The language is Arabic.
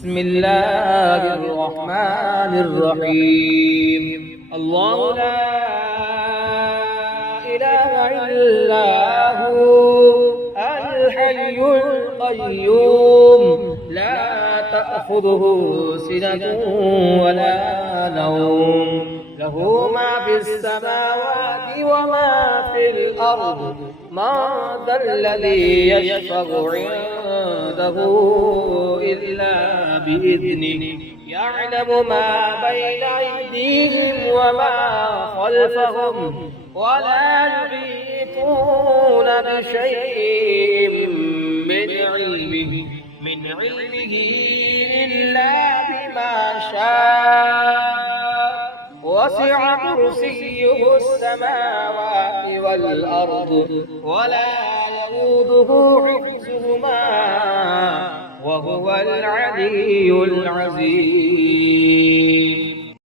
بسم الله الرحمن الرحيم. الله لا إله إلا هو الحي القيوم لا تأخذه سنة ولا نوم له ما في السماوات وما في الأرض من ذا الذي يشفع عنده إلا بإذنه يعلم ما بين أيديهم وما خلفهم ولا يحيطون بشيء من علمه إلا بما شاء وسع كرسيه السماوات والأرض ولا يؤوده حفظهما وهو العلي العظيم.